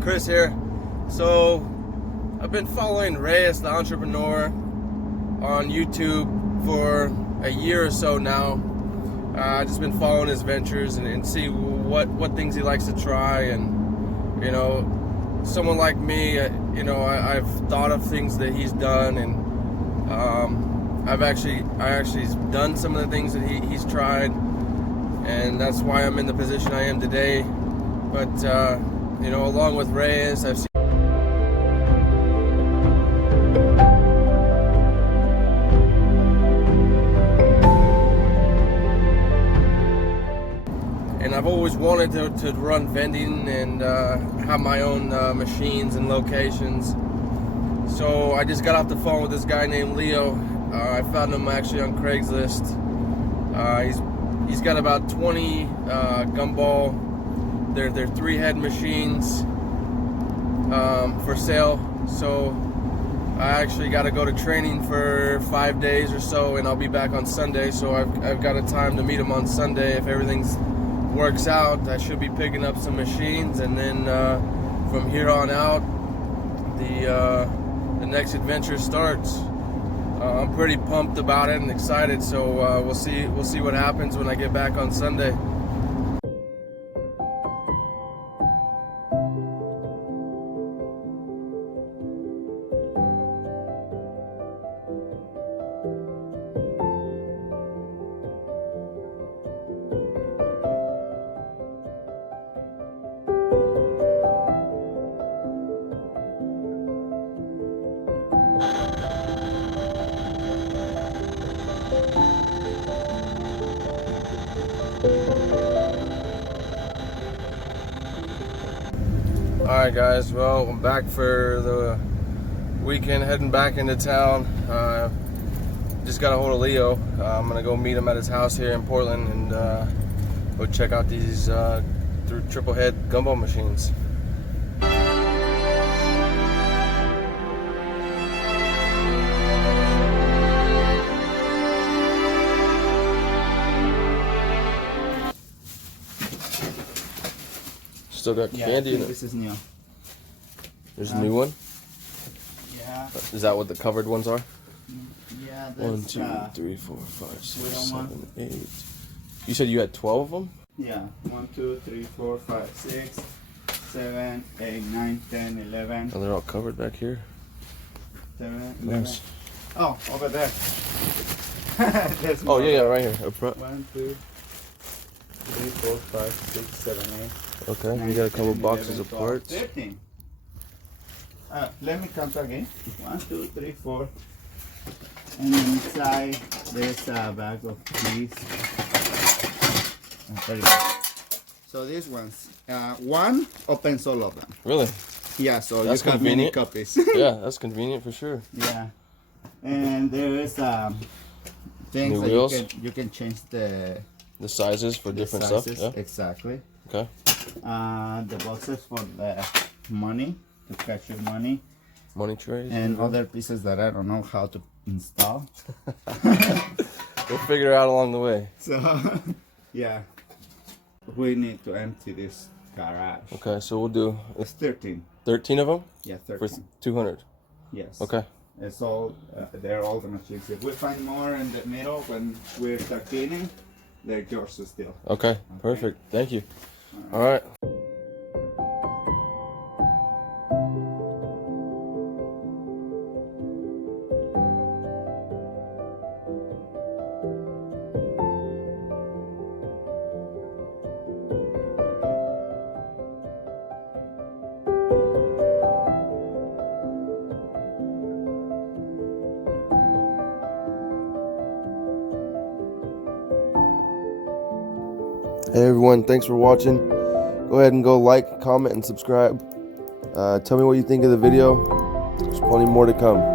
Chris here. So I've been following Reyes, the entrepreneur, on YouTube for a year or so now. I've just been following his ventures and see what things he likes to try. And you know, someone like me, I've thought of things that he's done, and I actually done some of the things that he's tried, and that's why I'm in the position I am today. But along with Reyes, I've seen and I've always wanted to run vending and have my own machines and locations. So I just got off the phone with this guy named Leo. I found him actually on Craigslist. He's got about 20 gumball. They're 3-head machines for sale. So I actually got to go to training for 5 days or so, and I'll be back on Sunday. So I've got a time to meet him on Sunday. If everything works out, I should be picking up some machines, and then from here on out, the next adventure starts. I'm pretty pumped about it and excited. So we'll see what happens when I get back on Sunday. Alright guys, well, I'm back for the weekend, heading back into town. Just got a hold of Leo. I'm gonna go meet him at his house here in Portland and go check out these triple head gumball machines. Still got candy in it. This is new. There's a new one? Yeah. Is that what the covered ones are? Yeah, that's 1, 2, 3, 4, 5, 6, 7, 8. You said you had 12 of them? Yeah. 1, 2, 3, 4, 5, 6, 7, 8, 9, 10, 11. And they're all covered back here? 7, 11. Nice. Oh, over there. Oh, yeah, right here, up front. 1, 2, 3, 4, 5, 6, 7, 8. Okay, 9, you got a couple 10, boxes 11, of 12, parts. 13. Let me count again. 1, 2, 3, 4. And inside there's a bag of keys. There you go. So these ones, one opens all of them. Really? Yeah, so That's you have many convenient. copies. Yeah, that's convenient for sure. Yeah, and there is things New that wheels? you can change the sizes for different sizes. stuff. Yeah. Exactly. Okay. The boxes for the money, to catch your money. Money trays. And other pieces that I don't know how to install. We'll figure it out along the way. So, yeah, we need to empty this garage. Okay, so we'll do It's 13. 13 of them Yeah, for 13. 200. Yes. Okay. It's all, they're all the machines. If we find more in the middle when we start cleaning, they're yours still. Okay, perfect. Thank you. All right. Hey everyone, thanks for watching. Go ahead and go like, comment, and subscribe. Tell me what you think of the video. There's plenty more to come.